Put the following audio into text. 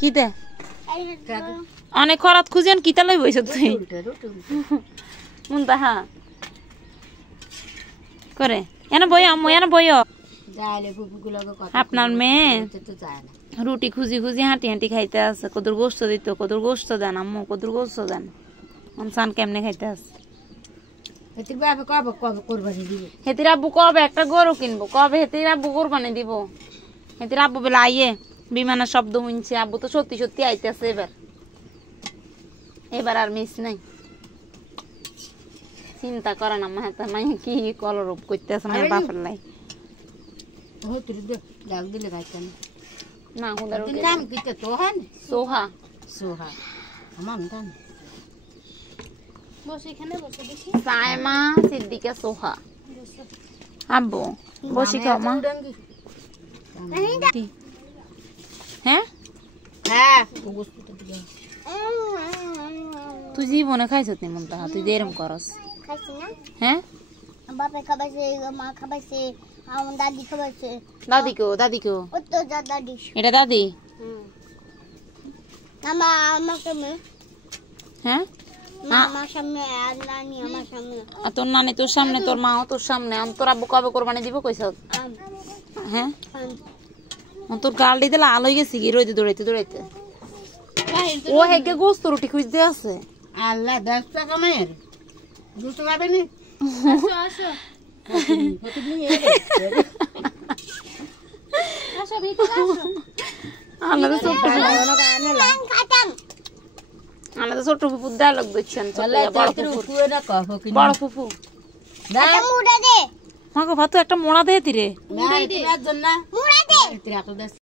কি দে অনেক খরাত খুঁজেন কিতা লই বইছ তুই মুন্তা হা করে এনে বই আম্মু এনে বই আপনার মেয়ে রুটি খুঁজি খুঁজি হাঁটি হাঁটি খাইতে আছে কদুর গোস্ত দিত কদুর গোস্ত দেন আম্মু কদুর গোস্ত দেন সান কেমনে খাইতে আছে হেতির আব্বু কবে একটা গরু কিনবো কবে হেতির আব্বু কোরবানি দিব হেতির আব্বু বেলা আইয়ে বিমানের শব্দ শুনছে আব্বু তো সত্যি সত্যি আইতেছে এবার আর মিস নাই চিন্তা করে না মাথা মাই কি কলরূপ করতেছে আমার বাপের লাই না হুদার নাম কি তো হন সোহা সোহা আমার নাম বসে এখানে বসে দেখি সায়মা সিদ্দিকা সোহা আব্বু বসি খাও মা হ্যাঁ হ্যাঁ তুই জীবনে খাইছ নি মনটা তুই এরম করস খাইছি না হ্যাঁ বাপে খাবাইছে মা খাবাইছে আমার দাদি খাবাইছে দাদি কো ও তো দাদি এটা দাদি মামা আমার সামনে হ্যাঁ আমার সামনে আর নানি আমার সামনে আর তোর নানি তোর সামনে তোর মাও তোর সামনে তোর আব্বু কবে কোরবানি দিব কইছ হ্যাঁ তোর গাল দিতে লাল হয়ে গেছি কি রইতে দৌড়াইতে দৌড়াইতে ও হেগে গোস্ত রুটি খুঁজতে আছে আল্লাহ 10 টাকা মায়ের গোস্ত খাবে নি আসো আসো ভিতরে আসো আলাদা ছোট ফুফু ডায়লগ দিচ্ছেন বড় ফুফু মাগো ভাত একটা মোড়া দে তিরে